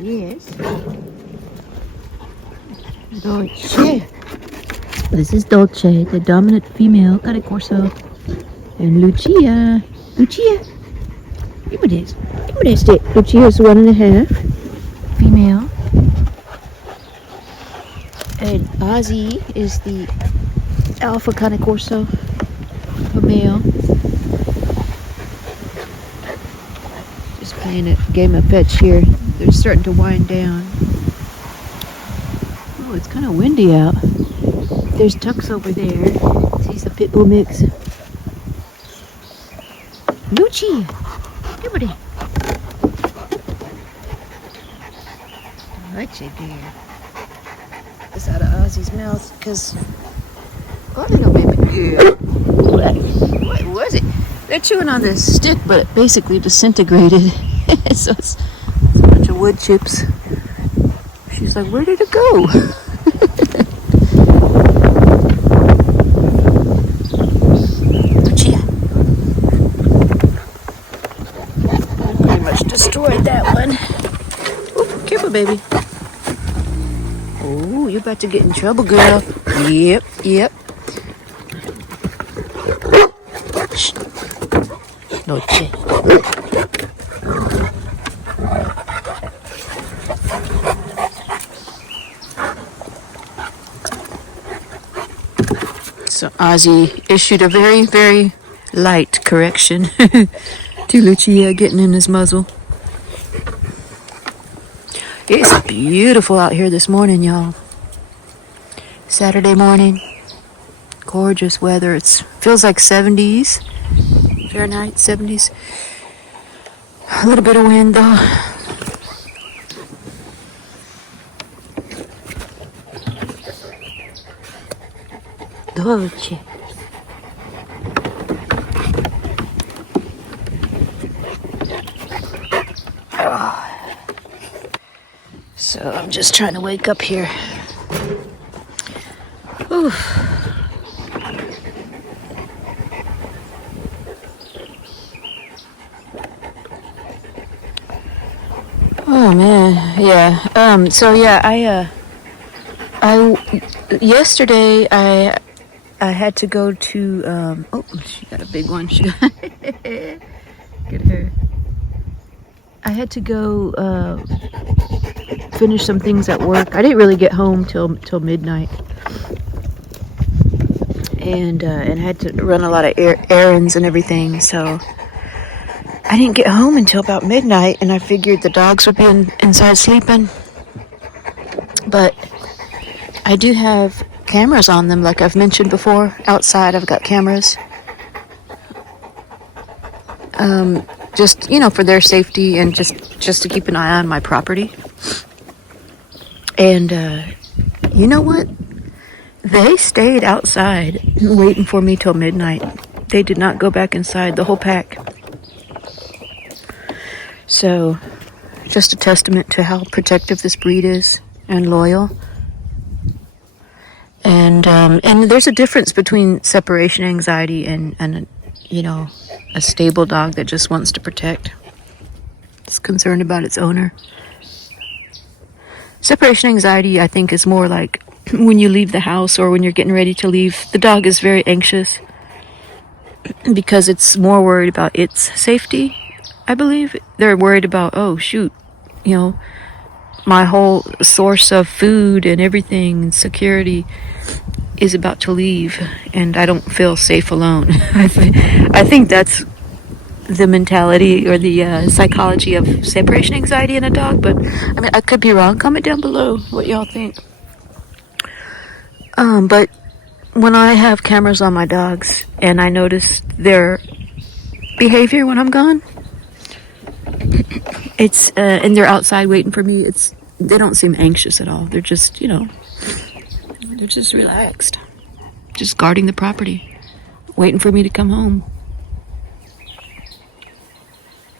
Yes. Dolce. This is Dolce, the dominant female Cane Corso. And Lucia. Lucia. Give me this. Give me this stick. Lucia's 1.5. Female. And Ozzy is the alpha Cane Corso. A male. Just playing a game of fetch here. They're starting to wind down. Oh, it's kind of windy out. There's Tux over there. He's a Pitbull mix. Lucci! Give it in. What you do? It's out of Ozzy's mouth because. Oh, little baby girl. What was it? They're chewing on this stick, but it basically disintegrated. So it's a bunch of wood chips. She's like, where did it go? Lucia. Pretty much destroyed that one. Ooh, careful, baby. Oh, you're about to get in trouble, girl. Yep, yep. Shh. Noche. So Ozzy issued a very, very light correction to Lucia getting in his muzzle. It's beautiful out here this morning, y'all. Saturday morning. Gorgeous weather. It feels like 70s. Fahrenheit, 70s. A little bit of wind, though. Dolce. Oh. So I'm just trying to wake up here. Ooh. Oh man, yeah. So yeah, yesterday I had to go to oh, she got a big one. She got get her. I had to go finish some things at work. I didn't really get home till midnight, and had to run a lot of errands and everything. So I didn't get home until about midnight, and I figured the dogs would be inside sleeping. But I do have cameras on them, like I've mentioned before. Outside, I've got cameras. Just, for their safety and just to keep an eye on my property. And, you know what? They stayed outside waiting for me till midnight. They did not go back inside, the whole pack. So, just a testament to how protective this breed is and loyal. And there's a difference between separation anxiety and a stable dog that just wants to protect. It's concerned about its owner. Separation anxiety, I think, is more like when you leave the house or when you're getting ready to leave. The dog is very anxious because it's more worried about its safety, I believe. They're worried about, oh, shoot, my whole source of food and everything and security is about to leave, and I don't feel safe alone. I think that's the mentality or the psychology of separation anxiety in a dog, but I could be wrong. Comment down below what y'all think. But when I have cameras on my dogs and I notice their behavior when I'm gone, it's and they're outside waiting for me, they don't seem anxious at all. They're just, they're just relaxed, just guarding the property, waiting for me to come home.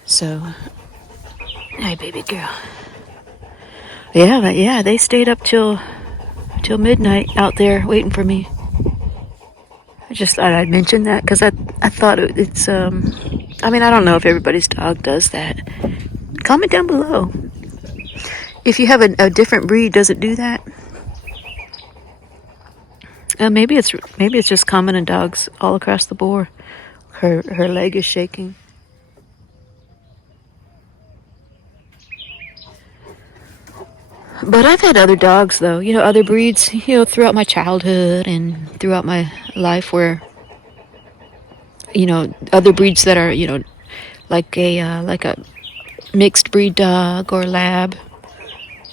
So, hey, baby girl. Yeah, they stayed up till midnight out there waiting for me. I just thought I'd mention that because I thought it's I don't know if everybody's dog does that. Comment down below. If you have a different breed, does it do that? Maybe it's just common in dogs all across the board. Her leg is shaking. But I've had other dogs, though. Other breeds. Throughout my childhood and throughout my life, where other breeds that are like a mixed breed dog or lab,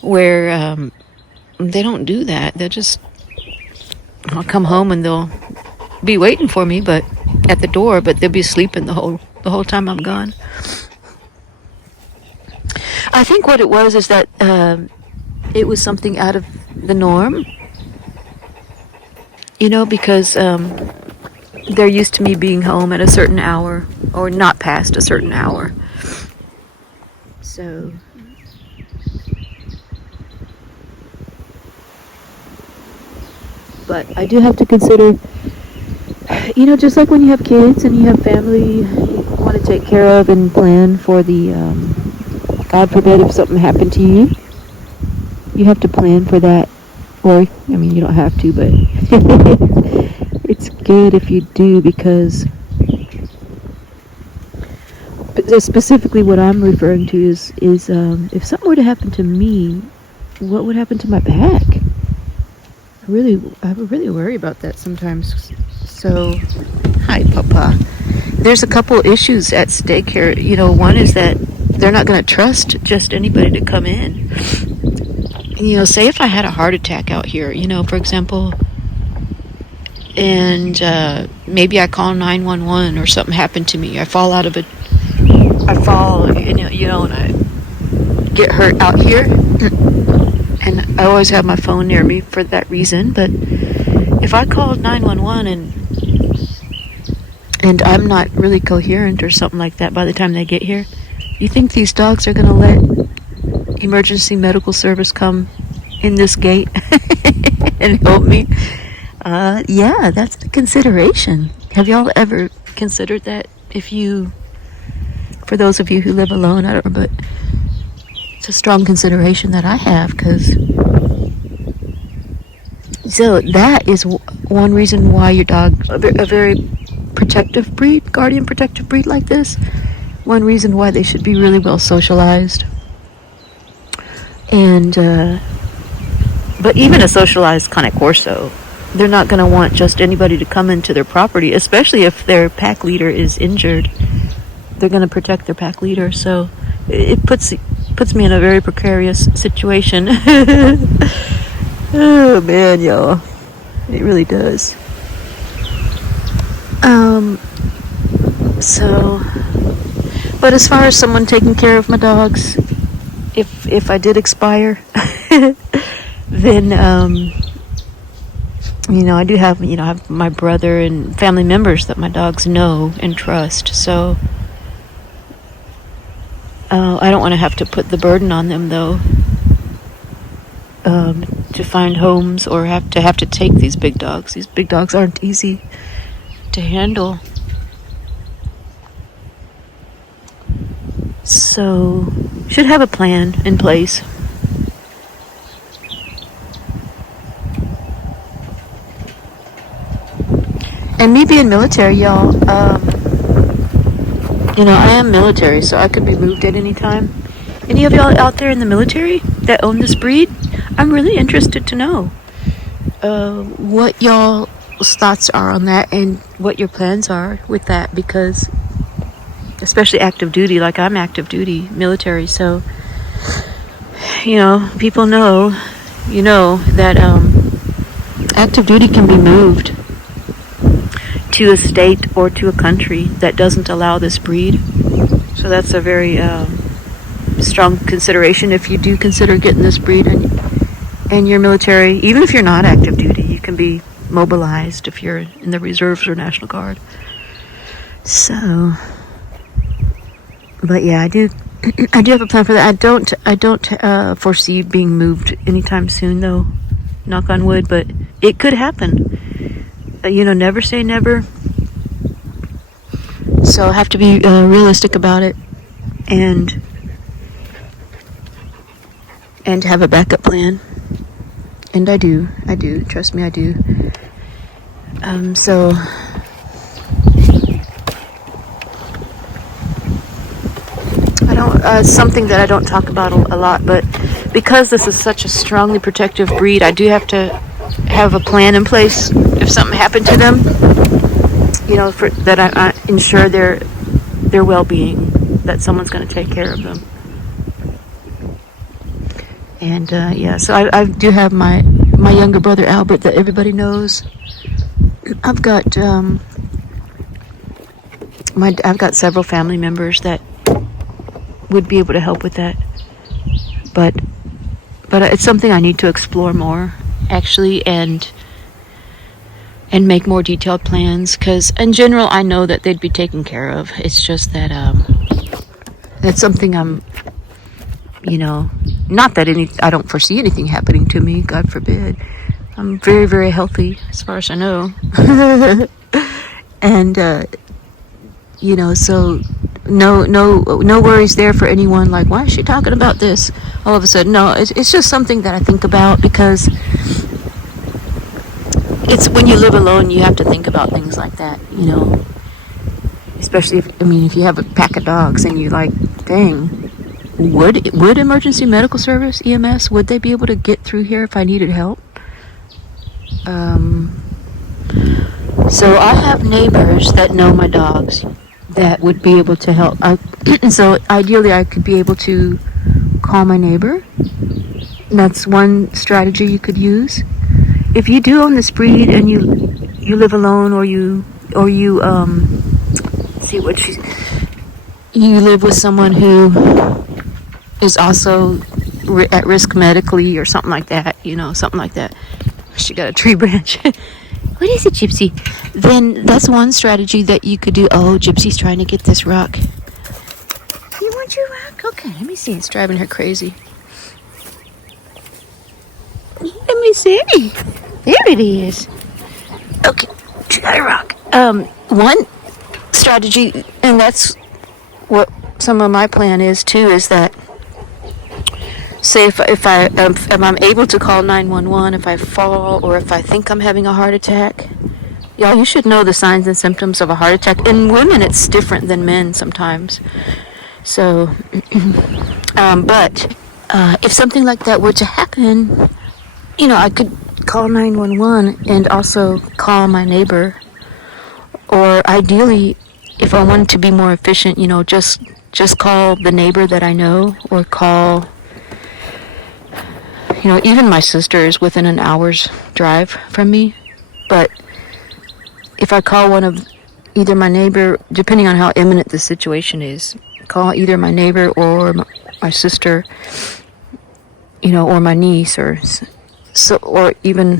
where they don't do that. I'll come home and they'll be waiting for me, but at the door, but they'll be sleeping the whole time I'm gone. I think what it was is that it was something out of the norm, because they're used to me being home at a certain hour or not past a certain hour. So but I do have to consider, just like when you have kids and you have family you want to take care of and plan for the, God forbid if something happened to you, you have to plan for that. Or, you don't have to, but it's good if you do, because specifically what I'm referring to is if something were to happen to me, what would happen to my back? I really worry about that sometimes. So, hi, Papa. There's a couple issues at stake here. One is that they're not going to trust just anybody to come in. Say if I had a heart attack out here, for example, and maybe I call 911 or something happened to me. I fall, and I get hurt out here. And I always have my phone near me for that reason. But if I called 911 and I'm not really coherent or something like that by the time they get here, you think these dogs are going to let emergency medical service come in this gate and help me? Yeah, that's a consideration. Have y'all ever considered that? For those of you who live alone, I don't know, but it's a strong consideration that I have, so that is one reason why your dog, a very protective breed, guardian protective breed like this, one reason why they should be really well socialized. And but even a socialized Cane Corso, they're not going to want just anybody to come into their property, especially if their pack leader is injured. They're going to protect their pack leader, so it puts me in a very precarious situation. Oh man, y'all, it really does. But as far as someone taking care of my dogs, if I did expire, then I do have I have my brother and family members that my dogs know and trust, so I don't want to have to put the burden on them, though, to find homes or have to take these big dogs. These big dogs aren't easy to handle. So, should have a plan in place. And me being military, y'all, I am military, so I could be moved at any time. Any of y'all out there in the military that own this breed? I'm really interested to know what y'all's thoughts are on that and what your plans are with that, because especially active duty, like I'm active duty military, so people know that active duty can be moved to a state or to a country that doesn't allow this breed. So that's a very strong consideration if you do consider getting this breed and you're military. Even if you're not active duty, you can be mobilized if you're in the reserves or National Guard. So, but yeah, I do have a plan for that. I don't foresee being moved anytime soon, though, knock on wood, but it could happen. Never say never. So I have to be realistic about it and and have a backup plan. And I do, trust me, I do. So I don't, something that I don't talk about a lot, but because this is such a strongly protective breed, I do have to have a plan in place if something happened to them, you know, for that I ensure their well-being, that someone's going to take care of them. And yeah, so I do have my younger brother Albert that everybody knows. I've got I've got several family members that would be able to help with that, but it's something I need to explore more, actually, and make more detailed plans, because in general I know that they'd be taken care of. It's just that it's something I'm, you know, not that I don't foresee anything happening to me, God forbid. I'm very, very healthy as far as I know. And you know, so no worries there for anyone like, why is she talking about this all of a sudden? No, it's just something that I think about, because it's when you live alone, you have to think about things like that, you know, especially if you have a pack of dogs and you're like, dang, would emergency medical service, EMS, would they be able to get through here if I needed help? So I have neighbors that know my dogs that would be able to help. So ideally I could be able to call my neighbor. That's one strategy you could use. If you do own this breed and you live alone, or you you live with someone who is also at risk medically or something like that, you know, something like that. She got a tree branch. What is it, Gypsy? Then that's one strategy that you could do. Oh, Gypsy's trying to get this rock. You want your rock? Okay, let me see. It's driving her crazy. Let me see. There it is. Okay, she got a rock. One strategy, and that's what some of my plan is too, is that, say if I'm able to call 911 if I fall, or if I think I'm having a heart attack. Y'all, you should know the signs and symptoms of a heart attack. In women, it's different than men sometimes. So, but if something like that were to happen, you know, I could call 911 and also call my neighbor. Or ideally, if I wanted to be more efficient, you know, just call the neighbor that I know, or call, you know, even my sister is within an hour's drive from me. But if I call one of either my neighbor, depending on how imminent the situation is, call either my neighbor or my sister, you know, or my niece, or even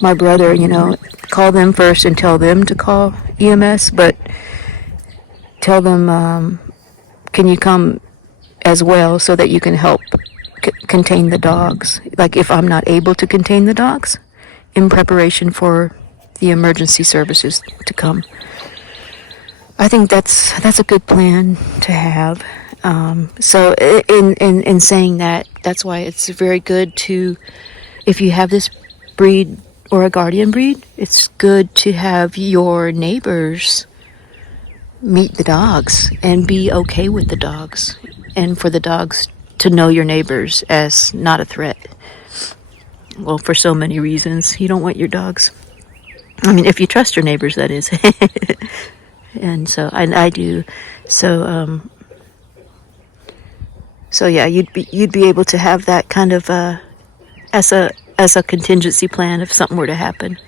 my brother, you know, call them first and tell them to call EMS, but tell them, can you come as well, so that you can help contain the dogs, like if I'm not able to contain the dogs, in preparation for the emergency services to come. I think that's a good plan to have. So in saying that, that's why it's very good to, if you have this breed or a guardian breed, it's good to have your neighbors meet the dogs and be okay with the dogs, and for the dogs to know your neighbors as not a threat. Well, for so many reasons. You don't want your dogs, I mean, if you trust your neighbors, that is. And so I do. So yeah, you'd be able to have that kind of as a contingency plan if something were to happen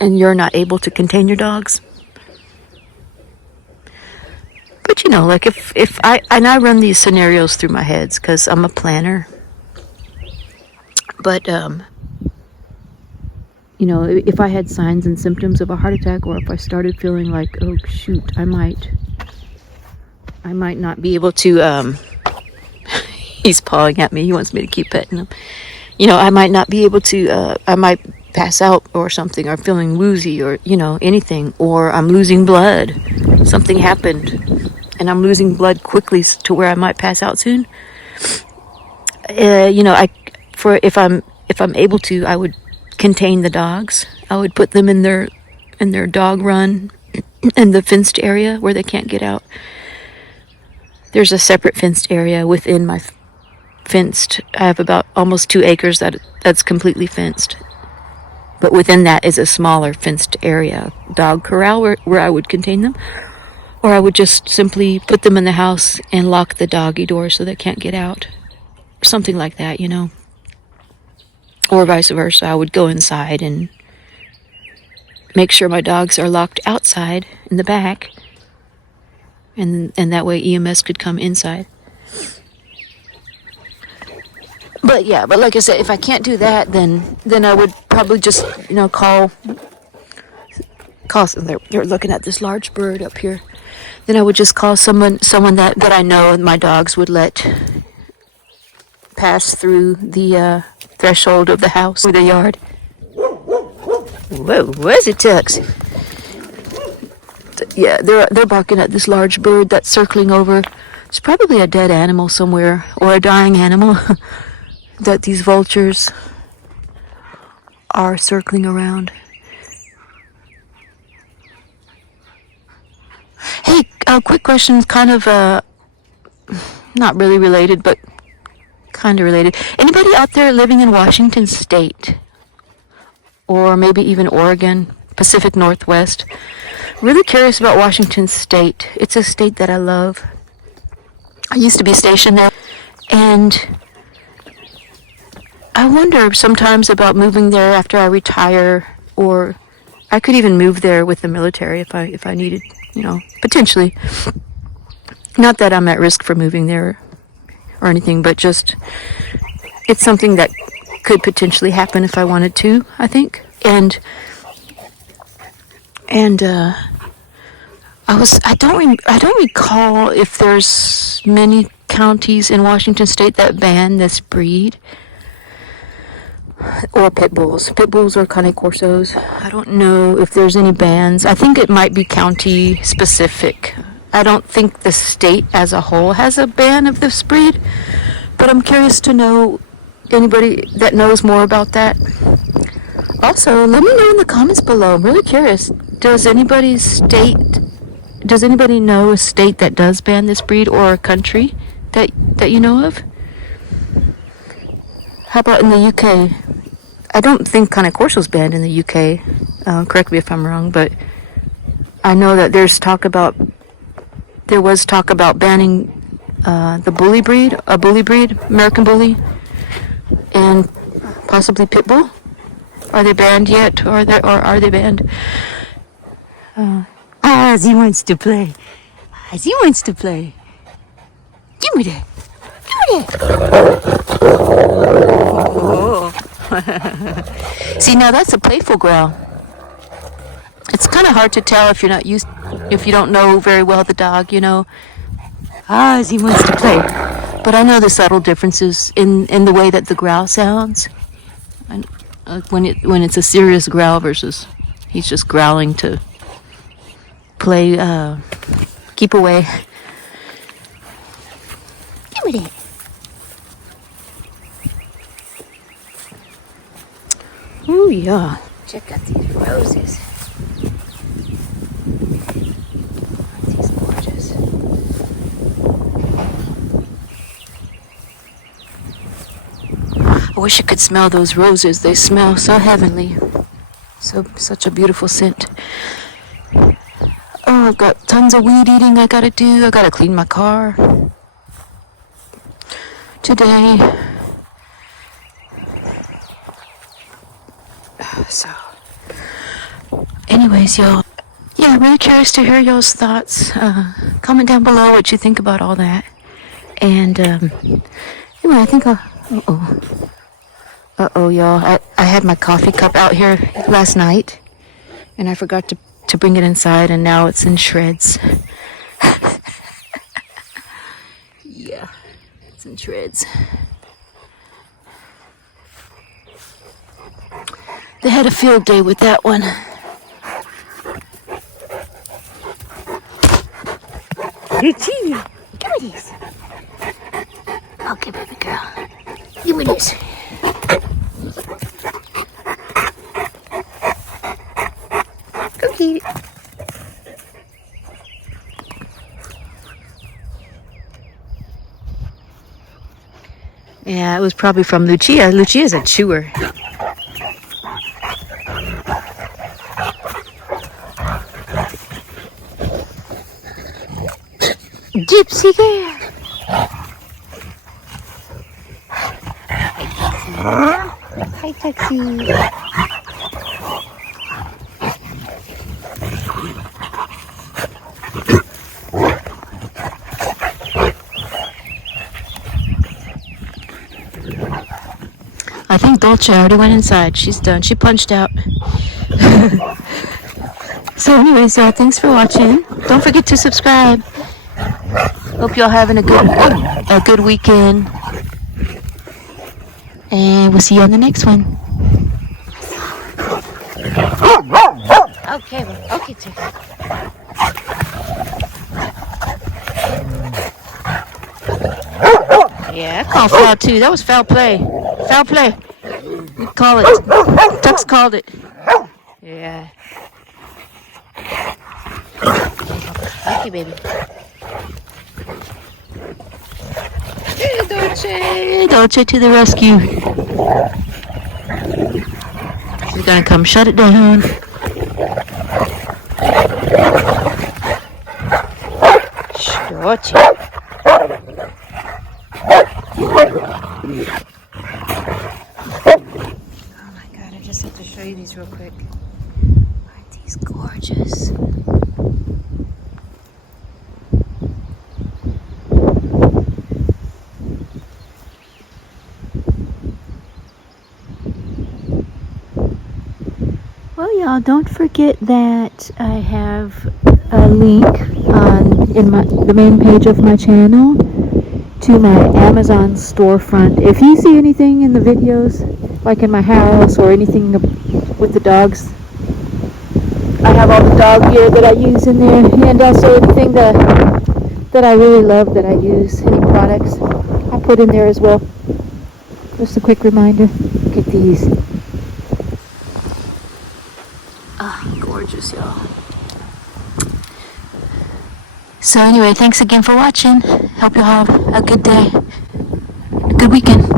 and you're not able to contain your dogs. But you know, like if I run these scenarios through my heads because I'm a planner. But you know, if I had signs and symptoms of a heart attack, or if I started feeling like, oh shoot, I might not be able to. He's pawing at me. He wants me to keep petting him. You know, I might not be able to. I might pass out or something, or feeling woozy, or you know, anything, or I'm losing blood. Something happened, and I'm losing blood quickly to where I might pass out soon. You know, if I'm able to, I would contain the dogs. I would put them in their dog run in the fenced area where they can't get out. There's a separate fenced area within my fenced. I have about almost 2 acres that's completely fenced. But within that is a smaller fenced area, dog corral where I would contain them. Or I would just simply put them in the house and lock the doggy door so they can't get out. Something like that, you know. Or vice versa. I would go inside and make sure my dogs are locked outside in the back. And that way EMS could come inside. But yeah, but like I said, if I can't do that, then I would probably just, you know, call. They're looking at this large bird up here. Then I would just call someone that I know my dogs would let pass through the threshold of the house or the yard. Whoa, where's it, Tux? Yeah, they're barking at this large bird that's circling over. It's probably a dead animal somewhere or a dying animal that these vultures are circling around. Hey, quick question, kind of not really related, but kind of related. Anybody out there living in Washington State? Or maybe even Oregon, Pacific Northwest? Really curious about Washington State. It's a state that I love. I used to be stationed there, and I wonder sometimes about moving there after I retire, or I could even move there with the military if I needed, you know, potentially. Not that I'm at risk for moving there or anything, but just it's something that could potentially happen if I wanted to, I think. And I don't recall if there's many counties in Washington State that ban this breed. Or pit bulls. Pit bulls or Cane Corsos. I don't know if there's any bans. I think it might be county specific. I don't think the state as a whole has a ban of this breed. But I'm curious to know anybody that knows more about that. Also, let me know in the comments below. I'm really curious. Does anybody know a state that does ban this breed or a country that you know of? How about in the UK? I don't think Cane Corso's banned in the UK. Correct me if I'm wrong, but I know that there was talk about banning the bully breed, American Bully, and possibly Pitbull. Are they banned yet, or are they banned? Ozzy wants to play. Ozzy wants to play. Give me that. Oh. See, now that's a playful growl. It's kind of hard to tell if if you don't know very well the dog, you know. He wants to play. But I know the subtle differences in the way that the growl sounds. And when it's a serious growl versus he's just growling to play, keep away. Give me that. Oh yeah. Check out these roses. Aren't these gorgeous? I wish you could smell those roses. They smell so heavenly. Such a beautiful scent. Oh, I've got tons of weed eating I gotta do. I gotta clean my car today. So, anyways, y'all. Yeah, really curious to hear y'all's thoughts. Comment down below what you think about all that. And anyway, I think I'll. Uh-oh, y'all. I had my coffee cup out here last night, and I forgot to bring it inside, and now it's in shreds. Yeah, it's in shreds. They had a field day with that one. Lucia, give me these. Okay, baby girl. doing this. Go get it. Yeah, it was probably from Lucia. Lucia's a chewer. Gypsy girl. Hi, Taxi. I think Dolce already went inside. She's done. She punched out. So anyways, y'all, thanks for watching. Don't forget to subscribe. Hope y'all having a good weekend. And we'll see you on the next one. Okay, okay, take it. Yeah, I call foul too. That was foul play. Foul play. You call it. Tux called it. Yeah. Okay, baby. Hey, Dolce. Dolce to the rescue. She's gonna come shut it down. Dolce. Oh my god, I just have to show you these real quick. Aren't these gorgeous? Well, y'all, don't forget that I have a link in the main page of my channel to my Amazon storefront. If you see anything in the videos, like in my house or anything with the dogs, I have all the dog gear that I use in there, and also anything that I really love that I use, any products, I put in there as well. Just a quick reminder. Look at these. Ah, gorgeous, y'all. So anyway, thanks again for watching. Hope you have a good day, a good weekend.